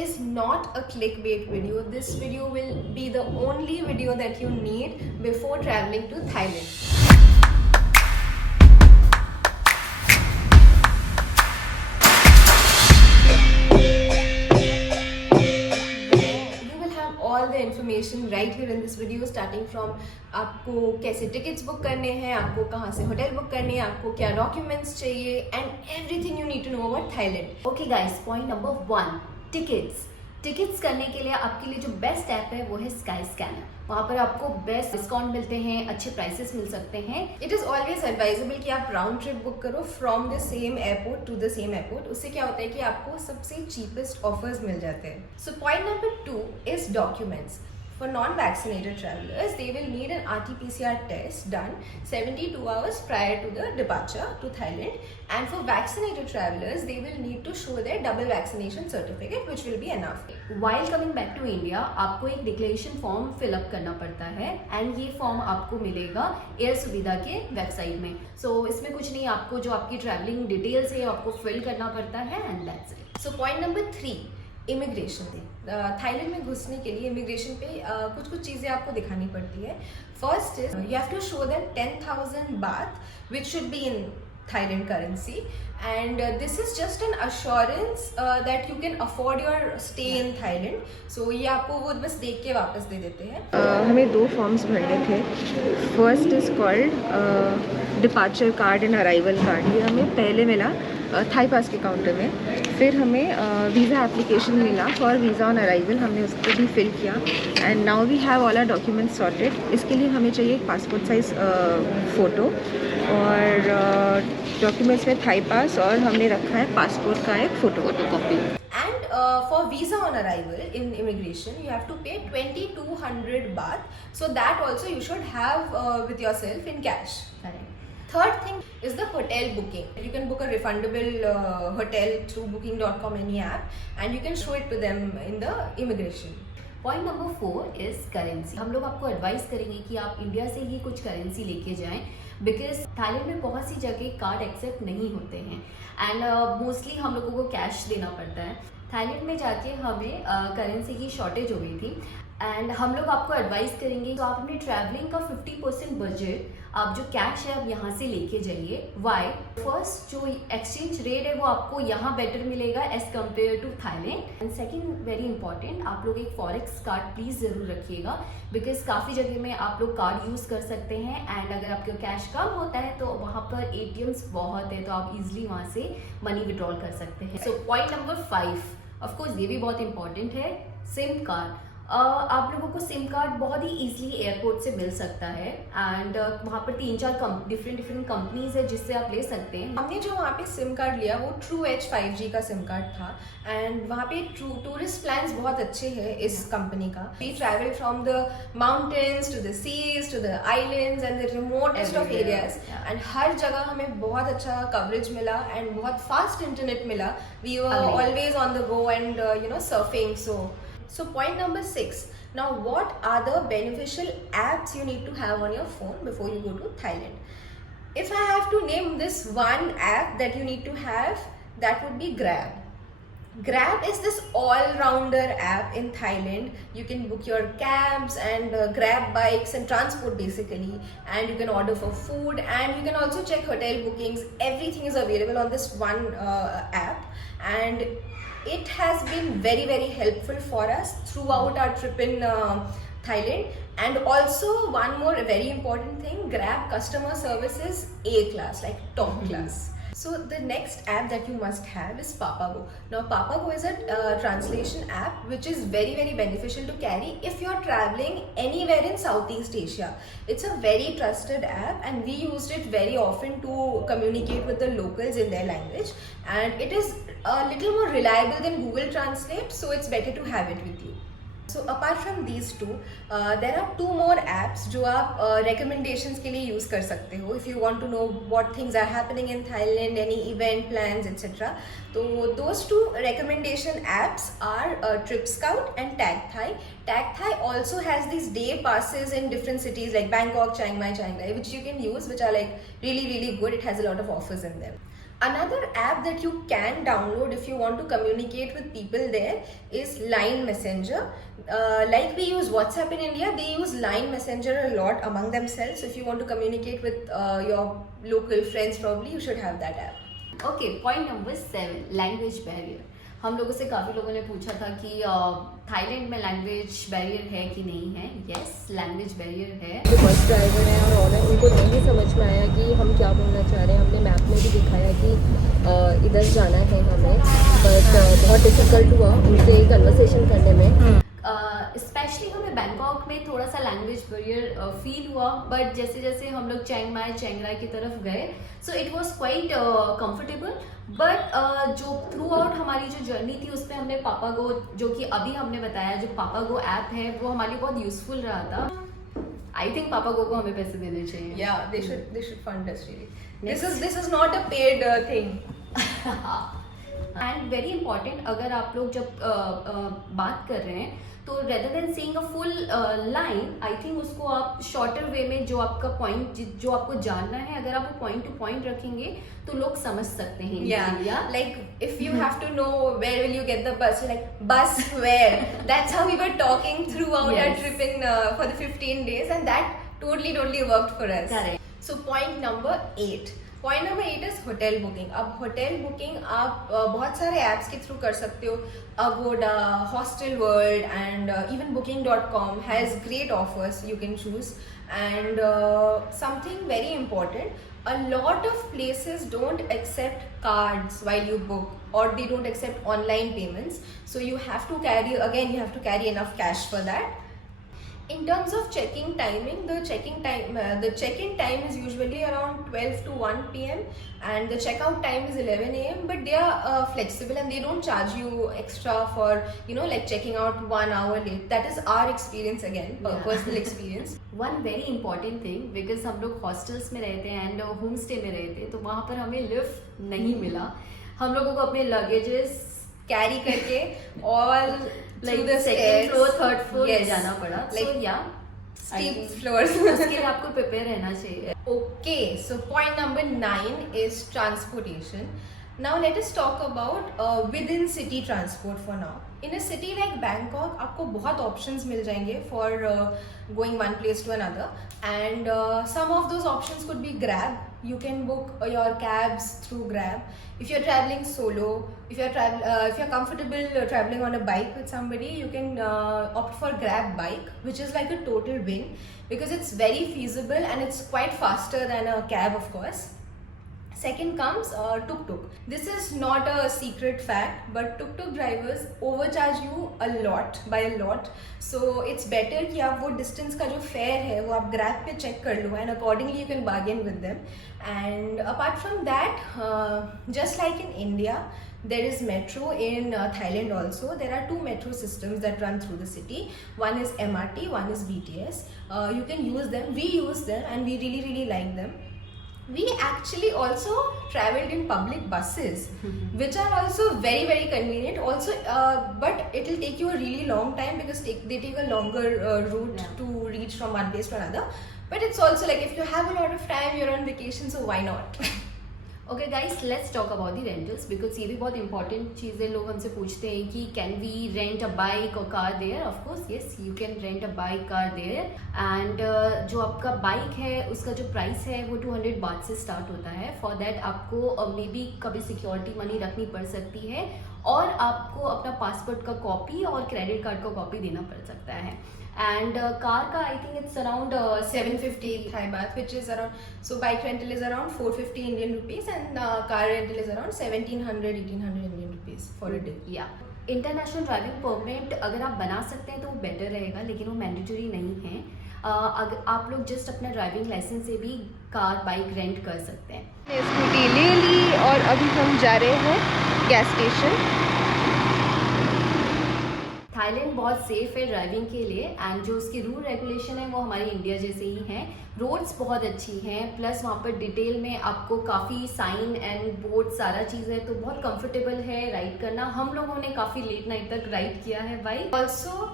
is not a clickbait video. This video will be the only video that you need before traveling to Thailand. All the information right here in this video, starting from आपको कैसे tickets book करने हैं, आपको कहाँ से hotel book करनी है, आपको क्या डॉक्यूमेंट्स चाहिए, and everything you need to know about Thailand. Okay guys, point number 1, tickets करने के लिए आपके लिए जो बेस्ट ऐप है वो है स्काई स्कैनर. वहाँ पर आपको बेस्ट डिस्काउंट मिलते हैं, अच्छे प्राइसेस मिल सकते हैं. इट इज़ ऑलवेज एडवाइजेबल कि आप राउंड ट्रिप बुक करो from the same airport to the same airport. उससे क्या होता है कि आपको सबसे चीपेस्ट ऑफर्स मिल जाते हैं. So point number 2 is documents. For non-vaccinated travelers, they will need an RT-PCR test done 72 hours prior to the departure to Thailand. And for vaccinated travelers, they will need to show their double vaccination certificate, which will be enough. While coming back to India, आपको एक declaration form fill up करना पड़ता है and ये form आपको मिलेगा air सुविधा के वेबसाइट में. सो इसमें कुछ नहीं, आपको जो आपकी ट्रैवलिंग डिटेल्स है आपको फिल करना पड़ता है and that's it. So point number 3, immigration. Thailand में घुसने के लिए इमिग्रेशन पे कुछ चीज़ें आपको दिखानी पड़ती है. First is you have to show that 10,000 baht which should be in Thailand currency, and this is just an assurance that you can afford your stay in Thailand. So ये आपको वो बस देख के वापस दे देते हैं. हमें 2 फॉर्म्स भरने थे. First is called departure card and arrival card. ये हमें पहले मिला थाई पास के काउंटर में. फिर हमें वीज़ा एप्लीकेशन मिला फॉर वीज़ा ऑन अराइवल. हमने उसको भी फिल किया and now we have all our documents sorted. इसके लिए हमें चाहिए एक पासपोर्ट साइज़ फ़ोटो और डॉक्यूमेंट्स में थाई पास, और हमने रखा है पासपोर्ट का एक photocopy. And for visa on arrival in immigration you have to pay 2200 baht. So that also you should have with yourself in cash. Third thing is the hotel booking. You can book a refundable hotel through booking.com, any app, and you can show it to them in the immigration. Point number 4 is currency. हम लोग आपको advice करेंगे कि आप India से ही कुछ currency लेके जाएं, बिकॉज थाईलैंड में बहुत सी जगह कार्ड एक्सेप्ट नहीं होते हैं एंड मोस्टली हम लोगों को कैश देना पड़ता है. थाईलैंड में जाके हमें करेंसी की शॉर्टेज हो गई थी एंड हम लोग आपको एडवाइस करेंगे तो आप अपने ट्रैवलिंग का 50% बजट आप जो कैश है आप यहाँ से लेके जाइए. वाई? फर्स्ट जो एक्सचेंज रेट है वो आपको यहाँ बेटर मिलेगा as compared to Thailand. And second, very important, आप लोग एक फॉरेक्स कार्ड प्लीज़ ज़रूर रखिएगा, बिकॉज काफ़ी जगह में आप लोग कार्ड यूज़ कर सकते हैं एंड अगर आपके कैश कम होता है तो वहाँ पर ATMs बहुत है तो आप इजिली वहाँ से मनी विड्रॉल कर सकते हैं. सो पॉइंट नंबर 5, ऑफकोर्स ये भी बहुत इंपॉर्टेंट है, सिम कार्ड. आप लोगों को सिम कार्ड बहुत ही ईजिली एयरपोर्ट से मिल सकता है एंड वहाँ पर 3-4 डिफरेंट कंपनीज है जिससे आप ले सकते हैं. हमने जो वहाँ पे सिम कार्ड लिया वो ट्रू एज 5G का सिम कार्ड था एंड वहाँ पे टूरिस्ट प्लान्स बहुत अच्छे हैं इस कंपनी का. We travel from the mountains to the seas to the islands and the remotest of areas, and हर जगह हमें बहुत अच्छा कवरेज मिला एंड बहुत फास्ट इंटरनेट मिला. We were always on the go and you know surfing. So point number 6. Now, what are the beneficial apps you need to have on your phone before you go to Thailand? If I have to name this one app that you need to have, that would be Grab. Grab is this all-rounder app in Thailand. You can book your cabs and grab bikes and transport basically, and you can order for food and you can also check hotel bookings. Everything is available on this one app, and it has been very, very helpful for us throughout our trip in Thailand. And also one more very important thing, Grab customer service is A-class, like top class. So the next app that you must have is Papago. Now Papago is a translation app which is very, very beneficial to carry if you're traveling anywhere in Southeast Asia. It's a very trusted app and we used it very often to communicate with the locals in their language, and it is a little more reliable than Google Translate, so it's better to have it with you. So apart from these two, there are 2 more apps जो आप recommendations के लिए use कर सकते हो if you want to know what things are happening in Thailand, any event plans, etc. तो those 2 recommendation apps are TripScout and TagThai. TagThai also has these day passes in different cities like Bangkok, Chiang Mai, which you can use, which are like really, really good. It has a lot of offers in them. Another app that you can download if you want to communicate with people there is Line Messenger. Like we use WhatsApp in India, they use Line Messenger a lot among themselves. So if you want to communicate with your local friends, probably you should have that app. Okay, point number 7, language barrier. हम लोगों से काफ़ी लोगों ने पूछा था कि Thailand में लैंग्वेज बैरियर है कि नहीं है। यस, लैंग्वेज बैरियर है। जो बस ड्राइवर है और ऑनर, उनको नहीं समझ में आया कि हम क्या बोलना चाह रहे हैं। हमने मैप में भी दिखाया कि इधर जाना है हमें, बट बहुत डिफिकल्ट हुआ उनसे कन्वर्सेशन करने में। स्पेशली हमें बैंकॉक में थोड़ा सा लैंग्वेज बैरियर फील हुआ, बट जैसे जैसे हम लोग चिंग माई चिंग राई की तरफ गए, so it was quite comfortable. But जो थ्रू आउट हमारी जो जर्नी थी उसमें हमने पापागो, जो कि अभी हमने बताया, जो पापागो ऐप है वो हमारे लिए बहुत यूजफुल रहा था। आई थिंक पापागो को हमें पैसे देने चाहिए। Yeah, they should fund us really. This is not a paid thing. And very important, अगर आप लोग जब बात कर रहे हैं तो rather than saying a full line, I think उसको आप शॉर्टर वे में जो आपका पॉइंट, जो आपको जानना है, अगर आप वो पॉइंट टू पॉइंट रखेंगे तो लोग समझ सकते हैं। Yeah, like if you have to know where will you get the bus, you're like, bus where? That's how we were talking throughout our Yes. trip in for the 15 days, and that totally worked for us. Correct. So point number 8. Point number 8 is hotel booking. अब hotel booking आप बहुत सारे apps के through कर सकते हो। Agoda, hostel world and even booking.com has great offers you can choose. And something very important, a lot of places don't accept cards while you book, or they don't accept online payments, so you have to carry enough cash for that. In terms of checking timing, the check-in time is usually around 12 to 1 p.m. and the checkout time is 11 a.m. But they are flexible and they don't charge you extra for, like checking out 1 hour late. That is our experience again, personal experience. One very important thing, because हम लोग hostels में रहते हैं and home stay में रहते हैं, तो वहाँ पर हमें लिफ्ट नहीं मिला। हम लोगों को अपने लगेजेस कैरी करके all like through the second stairs. Floor, third floor ले Yes. जाना पड़ा। Like सो या steep floors. उसके लिए आपको प्रिपेयर रहना चाहिए। Okay, so point number 9 is transportation. Now let us talk about within city transport for now. In a city like Bangkok, आपको बहुत options मिल जाएंगे for going one place to another, and some of those options could be Grab. You can book your cabs through Grab. If you're traveling solo, if you're comfortable traveling on a bike with somebody, you can opt for Grab bike, which is like a total win because it's very feasible and it's quite faster than a cab, of course. Second comes tuk-tuk. This is not a secret fact, but tuk-tuk drivers overcharge you a lot, by a lot. So it's better कि आप वो distance का जो fare है वो आप Grab पे check कर लो, and accordingly you can bargain with them. And apart from that, just like in India, there is metro in Thailand also. There are 2 metro systems that run through the city. One is MRT, one is BTS. You can use them. We use them and we really like them. We actually also traveled in public buses, which are also very convenient also, but it will take you a really long time because they take a longer route to reach from one place to another. But it's also like if you have a lot of time, you're on vacation, so why not? Okay guys, let's talk about the rentals, because ये भी बहुत important चीज़ है। लोग हमसे पूछते हैं कि can we rent a bike और car there. Of course yes, you can rent a bike, car there. And जो आपका बाइक है उसका जो प्राइस है वो 200 बात से स्टार्ट होता है। फॉर दैट आपको मे बी कभी सिक्योरिटी मनी रखनी पड़ सकती है, और आपको अपना पासपोर्ट का कॉपी और क्रेडिट कार्ड का कॉपी देना पड़ सकता है। एंड कार का I think it's around 750 Thai baht, which is around, so bike rental is around 450 Indian rupees and car rental is around 1700-1800 Indian rupees for a day. या international driving permit अगर आप बना सकते हैं तो वो better रहेगा, लेकिन वो मैंडेटरी नहीं है। अगर आप लोग जस्ट अपना ड्राइविंग लाइसेंस से भी कार बाइक रेंट कर सकते हैं। स्कूटी ले ली और अभी हम जा रहे हैं गैस स्टेशन। थाईलैंड बहुत सेफ है ड्राइविंग के लिए, एंड जो उसकी रूल रेगुलेशन है वो हमारी इंडिया जैसे ही हैं। रोड्स बहुत अच्छी हैं, प्लस वहाँ पर डिटेल में आपको काफ़ी साइन एंड बोर्ड सारा चीज़ है, तो बहुत कंफर्टेबल है राइड करना। हम लोगों ने काफ़ी लेट नाइट तक राइड किया है bike. Also,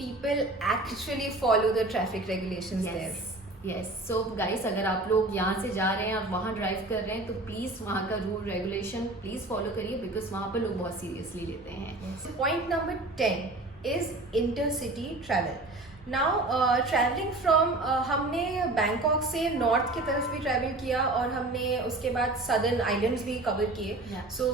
people actually follow the traffic regulations there. Yes. Yes, so guys, अगर आप लोग यहाँ से जा रहे हैं, आप वहाँ ड्राइव कर रहे हैं, तो प्लीज़ वहाँ का रूल रेगुलेशन प्लीज़ फॉलो करिए, बिकॉज वहाँ पर लोग बहुत सीरियसली लेते हैं. Point number 10 is intercity travel. Now traveling from हमने बैंकॉक से नॉर्थ की तरफ भी ट्रैवल किया और हमने उसके बाद सदर्न आइलैंड्स भी कवर किए. Yeah. So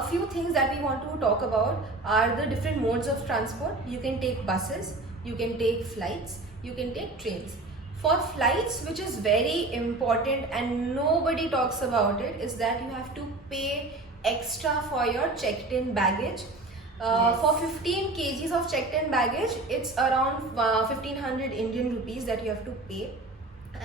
a few things that we want to talk about are the different modes of transport. You can take buses, you can take flights, you can take trains. For flights, which is very important and nobody talks about it, is that you have to pay extra for your checked-in baggage. Yes. For 15 kgs of checked-in baggage, it's around 1500 Indian rupees that you have to pay.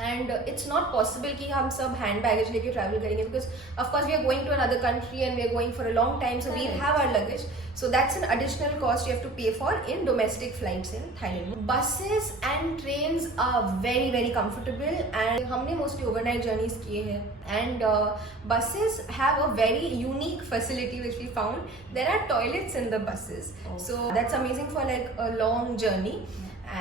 And it's not possible कि हम सब hand baggage लेके travel करेंगे, because of course we are going to another country and we are going for a long time, so we Correct. have our luggage. So that's an additional cost you have to pay for in domestic flights in Thailand. Buses and trains are very very comfortable and हमने mostly overnight journeys किए हैं. And buses have a very unique facility which we found. There are toilets in the buses. Oh. So that's amazing for like a long journey.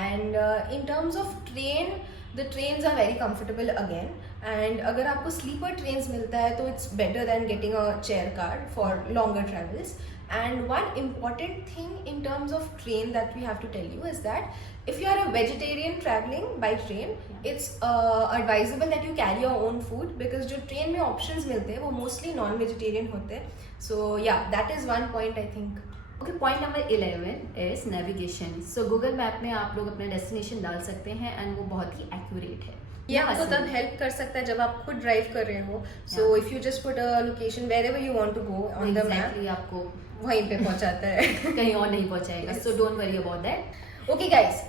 And in terms of train, the trains are very comfortable again. And अगर आपको sleeper trains मिलता है तो it's better than getting a chair car for longer travels. And one important thing in terms of train that we have to tell you is that if you are a vegetarian traveling by train, it's advisable that you carry your own food, because जो train में options मिलते हैं वो mostly non-vegetarian होते हैं. So yeah, that is one point I think. Okay, point number 11 is navigation. So Google map में आप लोग अपना डेस्टिनेशन डाल सकते हैं एंड वो बहुत ही एक्यूरेट है. ये आपको तब हेल्प कर सकता है जब आप खुद ड्राइव कर रहे हो. So if you just put a location wherever you want to go on the map, आपको वहीं पे पहुंचाता है. कहीं और नहीं पहुंचाएगा. Yes. So don't worry about that. Okay guys,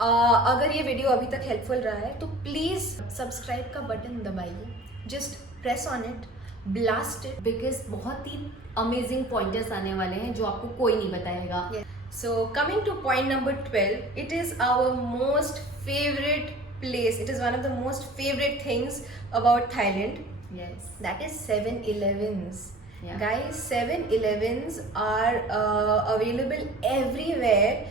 अगर ये वीडियो अभी तक हेल्पफुल रहा है तो प्लीज सब्सक्राइब का बटन दबाइए. Just press on it, blast it, because बहुत ही अमेजिंग पॉइंटर्स आने वाले हैं जो आपको कोई नहीं बताएगा. So coming to point number 12, it is our most favorite place. It is one of the most favorite things about Thailand. Yes. That is 7-Elevens. Yeah. Guys, 7-Elevens are available everywhere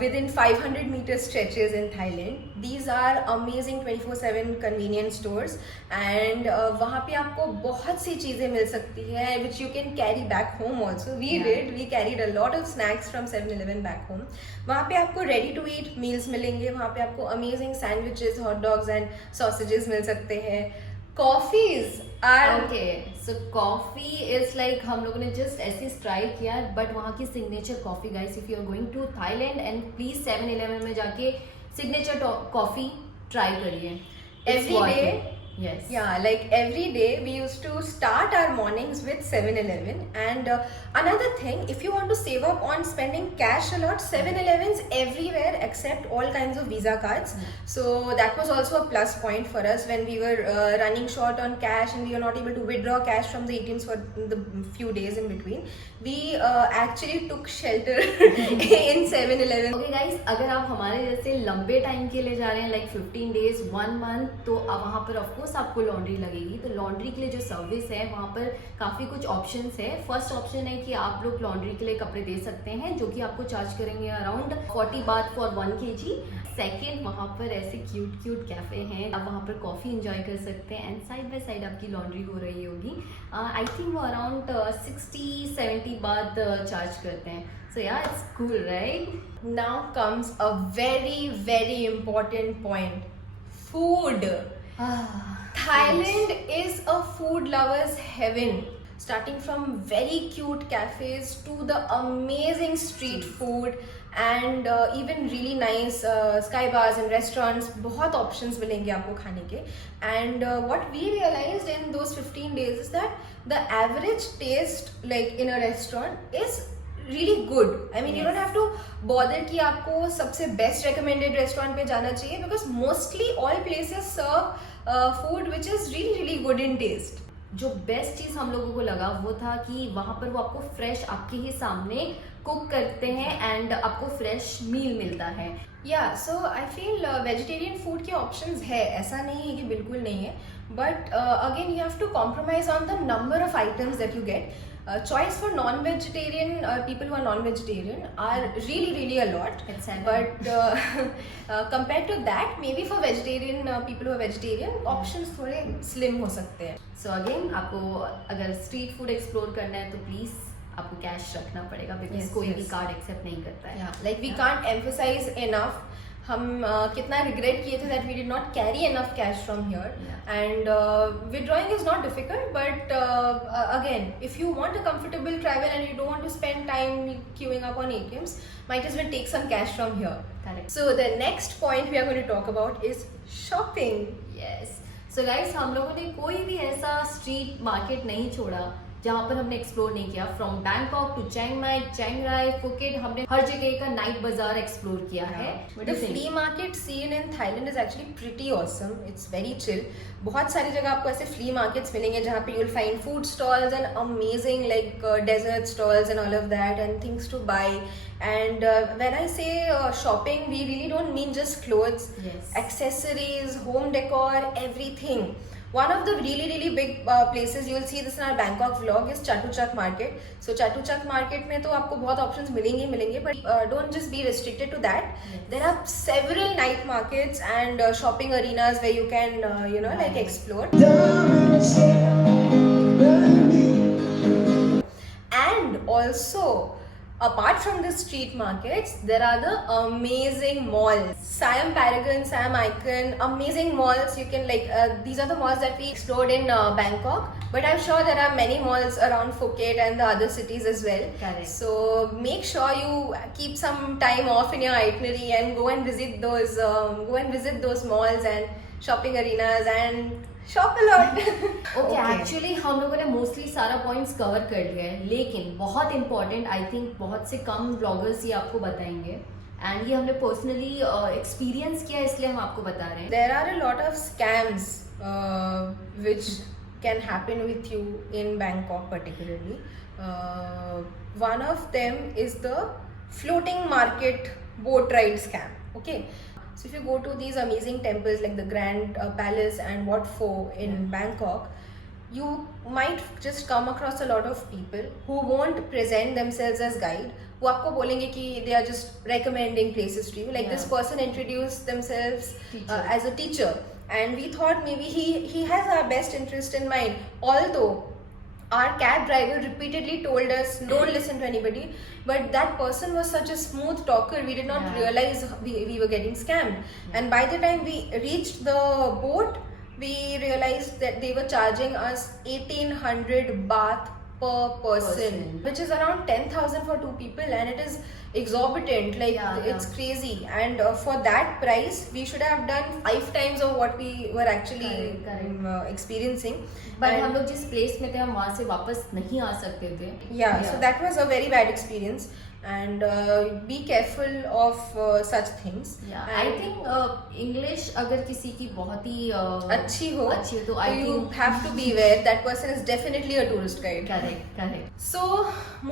within 500 meter stretches in Thailand. These are amazing 24/7 convenience stores and वहाँ पे आपको बहुत सी चीज़ें मिल सकती है which you can carry back home also. We carried a lot of snacks from 7-Eleven back home. वहाँ पे आपको ready to eat meals मिलेंगे. वहाँ पे आपको amazing sandwiches, hot dogs and sausages मिल सकते हैं. Coffees are okay, so coffee is like हम लोगों ने जस्ट ऐसे ट्राई किया, बट वहाँ की signature coffee, guys, if you are going to Thailand and please 7-Eleven में जाके सिग्नेचर कॉफी ट्राई करिए. every day. Yes. Yeah, like every day we used to start our mornings with 7-Eleven. And another thing, if you want to save up on spending cash a lot, 7-Elevens everywhere accept all kinds of Visa cards. So that was also a plus point for us when we were running short on cash and we were not able to withdraw cash from the ATMs for the few days in between. We actually took shelter in 7-Eleven. Okay guys, अगर आप हमारे जैसे लंबे time के लिए जा रहे हैं, लाइक 15 days 1 month, तो वहाँ पर ऑफकोर्स आपको लॉन्ड्री लगेगी. तो लॉन्ड्री के लिए जो सर्विस है वहाँ पर काफ़ी कुछ ऑप्शंस है. फर्स्ट ऑप्शन है कि आप लोग लॉन्ड्री के लिए कपड़े दे सकते हैं, जो कि आपको चार्ज करेंगे around 40 baht for 1 kg. Second, वहाँ पर ऐसे क्यूट कैफ़े हैं, आप वहाँ पर कॉफ़ी इंजॉय कर सकते हैं एंड साइड बाय साइड आपकी लॉन्ड्री हो रही होगी. आई थिंक वो अराउंड 60-70 baht चार्ज करते हैं. So yeah, it's cool, right? Now comes a very very important point. Food. Thailand is a food lover's heaven. Starting from very cute cafes to the amazing street food and even really nice sky bars and restaurants. बहुत options मिलेंगे आपको खाने के. And what we realized in those 15 days is that the average taste like in a restaurant is really good. I mean, you don't have to bother कि आपको सबसे best recommended restaurant पे जाना चाहिए, because mostly all places serve food which is really good in taste. जो best चीज़ हम लोगों को लगा वो था कि वहाँ पर वो आपको फ्रेश आपके ही सामने कुक करते हैं एंड आपको फ्रेश मील मिलता है. Yeah, so I feel vegetarian food के options है, ऐसा नहीं है कि बिल्कुल नहीं है, but again you have to compromise on the number of items that you get. choice for non-vegetarian people who are non-vegetarian are really a lot. It's seven. But compared to that, maybe for vegetarian people who are vegetarian, options थोड़े slim हो सकते हैं. So again आपको अगर street food explore करना है तो please आपको कैश रखना पड़ेगा बिकॉज Yes, कोई भी yes. कार्ड एक्सेप्ट नहीं करता है. Yeah, like we can't emphasize enough. हम कितना regret किए थे that we did not carry enough cash from here. Yeah. And withdrawing is not difficult, but again, if you want a comfortable travel and you don't want to spend time queuing up on ATMs, might as well take some cash from here. Correct. So the next point we are going to talk about is shopping. Yes. So guys हम लोगों ने कोई भी ऐसा street market नहीं छोड़ा जहाँ पर हमने एक्सप्लोर नहीं किया. From Bangkok to Chiang Mai, Chiang Rai, Phuket, हमने हर जगह का नाइट बाजार एक्सप्लोर किया है. The flea market scene in Thailand is actually pretty awesome. It's very chill. बहुत सारी जगह आपको ऐसे flea markets मिलेंगे जहाँ पे you'll find food stalls and amazing like dessert stalls and all of that and things to buy. And when I say shopping, we really don't mean just clothes, Yes. accessories, home decor, everything. One of the really big places you will see this in our Bangkok vlog is Chatuchak Market. So Chatuchak Market में तो आपको बहुत options मिलेंगे but don't just be restricted to that. Yes. There are several night markets and shopping arenas where you can like explore. And also, apart from the street markets, there are the amazing malls. Siam Paragon, Siam Icon, amazing malls. You can these are the malls that we explored in Bangkok. But I'm sure there are many malls around Phuket and the other cities as well. Correct. So make sure you keep some time off in your itinerary and go and visit those malls and shopping arenas and shop a lot. Okay actually हम लोगों ने mostly सारा points cover कर लिया है लेकिन बहुत important I think बहुत से कम ब्लॉगर्स ये आपको बताएंगे एंड ये हमने पर्सनली एक्सपीरियंस किया इसलिए हम आपको बता रहे हैं. There are a lot of scams which can happen with you in Bangkok particularly. One of them is the floating market boat ride scam. Okay. So if you go to these amazing temples like the Grand Palace and Wat Pho in Bangkok, you might just come across a lot of people who won't present themselves as guide. वो आपको बोलेंगे कि they are just recommending places to you. Like this Yeah. person introduced themselves Teacher. as a teacher, and we thought maybe he has our best interest in mind. Although our cab driver repeatedly told us don't listen to anybody, but that person was such a smooth talker, we did not Yeah. realize we were getting scammed. And by the time we reached the boat, we realized that they were charging us 1800 baht per person, which is around 10,000 for 2 people, and it is exorbitant. It's crazy. And for that price we should have done 5 times of what we were actually Correct. experiencing. But And- हम लोग जिस place में थे हम वहाँ से वापस नहीं आ सकते थे. so that was a very bad experience, and be careful of such things. I think English अगर किसी की बहुत ही अच्छी हो तो आई you think have to be aware that person is definitely a tourist guide. Correct. So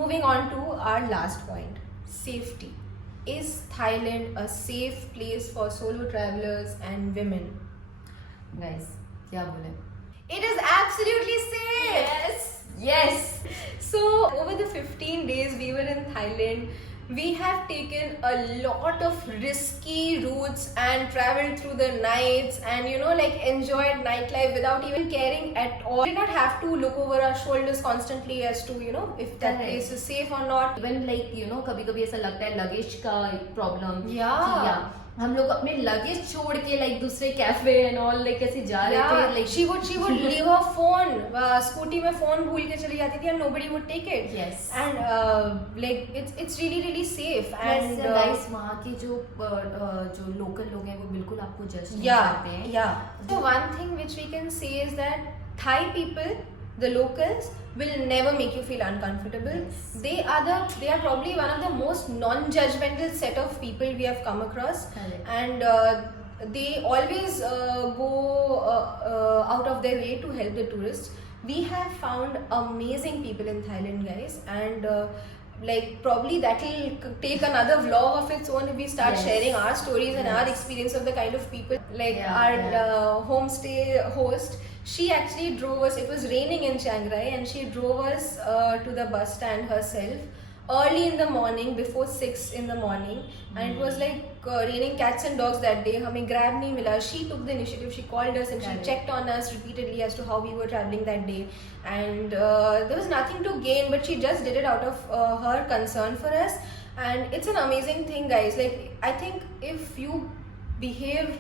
moving on to our last point, safety. Is Thailand a safe place for solo travelers and women? Guys क्या बोले. It is absolutely safe. Yes. So over the 15 days we were in Thailand, we have taken a lot of risky routes and traveled through the nights and enjoyed nightlife without even caring at all. We did not have to look over our shoulders constantly as to if that Correct. place is safe or not. Even कभी कभी ऐसा लगता है luggage का एक problem. Yeah. हम लोग अपने लगेज छोड़ के दूसरे कैफे एंड ऑल ऐसे जा रहे थे. she would leave her phone. Scooty में फोन भूल के चली जाती थी and nobody would take it. Yes. And it's really safe. And guys वहाँ के जो लोकल लोग हैं वो बिल्कुल आपको जज नहीं करते हैं. yeah. So one thing which we can say is that Thai people, the locals, will never make you feel uncomfortable. Yes. They are probably one of the most non-judgmental set of people we have come across. Correct. And they always go out of their way to help the tourists. We have found amazing people in Thailand, guys, and probably that will take another vlog of its own if we start Yes. sharing our stories and Yes. our experience of the kind of people. Yeah, Our homestay host, she actually drove us. It was raining in Chiang Rai, and she drove us to the bus stand herself early in the morning, before 6 in the morning, and it was like raining cats and dogs that day. हमें grab नहीं मिला. She took the initiative. She called us and she checked on us repeatedly as to how we were traveling that day, and there was nothing to gain, but she just did it out of her concern for us. And it's an amazing thing, guys. Like, I think if you behave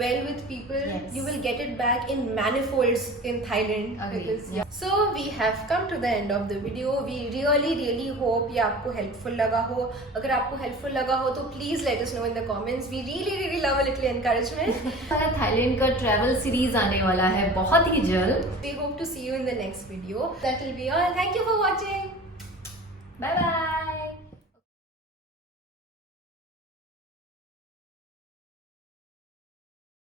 well with people, Yes. you will get it back in manifolds in Thailand. Agreed. Because, Yeah. So we have come to the end of the video. We really hope ये आपको helpful लगा हो. अगर आपको helpful लगा हो तो please let us know in the comments. We really love a little encouragement. हमारा थाईलैंड का ट्रैवल सीरीज आने वाला है बहुत ही जल्द. We hope to see you in the next video. That will be all. Thank you for watching. Bye bye.